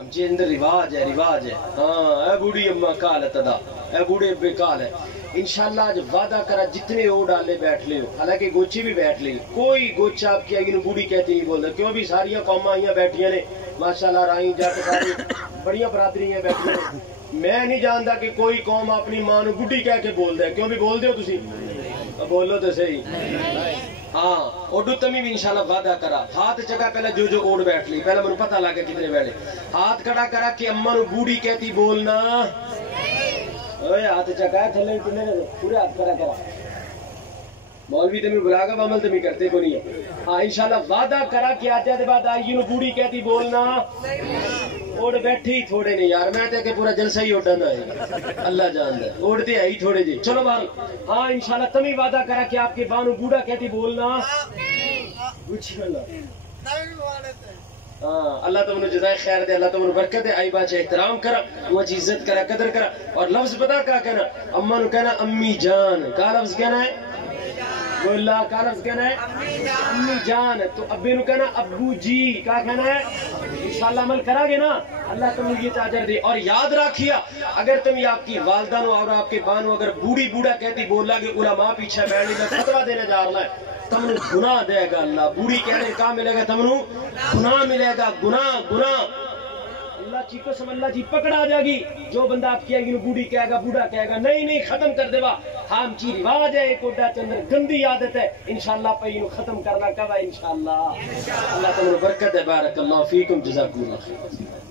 ہم چیز اندر رواج ہے ہاں اے بوڑھی اماں کال تدا اے بوڑھے ابے کال ہے انشاءاللہ آج وعدہ کرا جتنے او ڈالے بیٹھ لے ہو حالانکہ گوچی بھی بیٹھ لے کوئی گوچہ آپ کی آگے بوڑھی کہتی نہیں بولتا کیوں بھی ساریاں قوماں آئیاں بیٹھیاں نے ماشاءاللہ رائیں جا کے ساری بڑیاں برادری ہیں بیٹھی ہیں میں نہیں جانتا کہ کوئی قوم اپنی ماں نو بوڑھی کہہ کے بول دے کیوں بھی بول دے ہو تسی بولو تو صحیح ہاں اوڈو تمی بھی انشاءاللہ وعدہ کرا ہاتھ چکا پہلے جو اوڑ بیٹھ لی پہلے منو پتہ لگا کتنے بیٹھے ہاتھ کھڑا کرا کہ اماں نو بوڑھی کہتی بولنا اوے ہاتھ چکا ہے تھلے کنے پورے ہاتھ کھڑا کرا مولوی تمہیں بلا گا عمل تمہیں کرتے کو نہیں ہے ہاں انشاءاللہ وعدہ کرا کہ آج دے بعد آئی نو بوڑھی کہتی بولنا اوڑ بیٹھی تھوڑے نہیں یار میں تے کہ پورا جلسہ ہی اڑنا ہے اللہ جاندا ہے اوڑتے آئی تھوڑے جی چلو بال ہاں انشاءاللہ تمہیں وعدہ کرا کہ آپ کے بانو بوڑھا کہتی بولنا پوچھ اللہ ہاں اللہ تمہیں جزائے خیر دے اللہ تمہیں برکت دے آئی باچہ احترام کرا وہ عزت کرا قدر کرا اور لفظ پتا کیا کہنا اماں نو کہنا امی جان کا لفظ کہنا ہے بولا کا لفظ کہنا ہے امی جان تو ابے نو کہنا ابو جی کا کہنا ہے انشاءاللہ عمل کرا گے نا اللہ تمہیں یہ اجر دے اور یاد رکھیا اگر تمہیں آپ کی والدہ نو اور آپ کے بانو اگر بوڑھی بوڑھا کہتی بولا کہ علماء پیچھے بیٹھنے کا فتویٰ دینے جا رہا ہے تمہیں گناہ دے گا اللہ بوڑھی کہنے کا ملے گا تمہیں گناہ ملے گا گناہ اللہ چیکو سم اللہ جی پکڑا جائے گی جو بندہ آپ کیا گی بوڑھی کہے گا بوڑھا کہے گا نہیں ختم کر دے با ہم چی رواج ہے ایک اوڈا چندر گندی عادت ہے انشاءاللہ پہ انہوں ختم کرنا کبا انشاءاللہ اللہ تمہیں برکت ہے بارک اللہ فیکم جزاکم اللہ خیر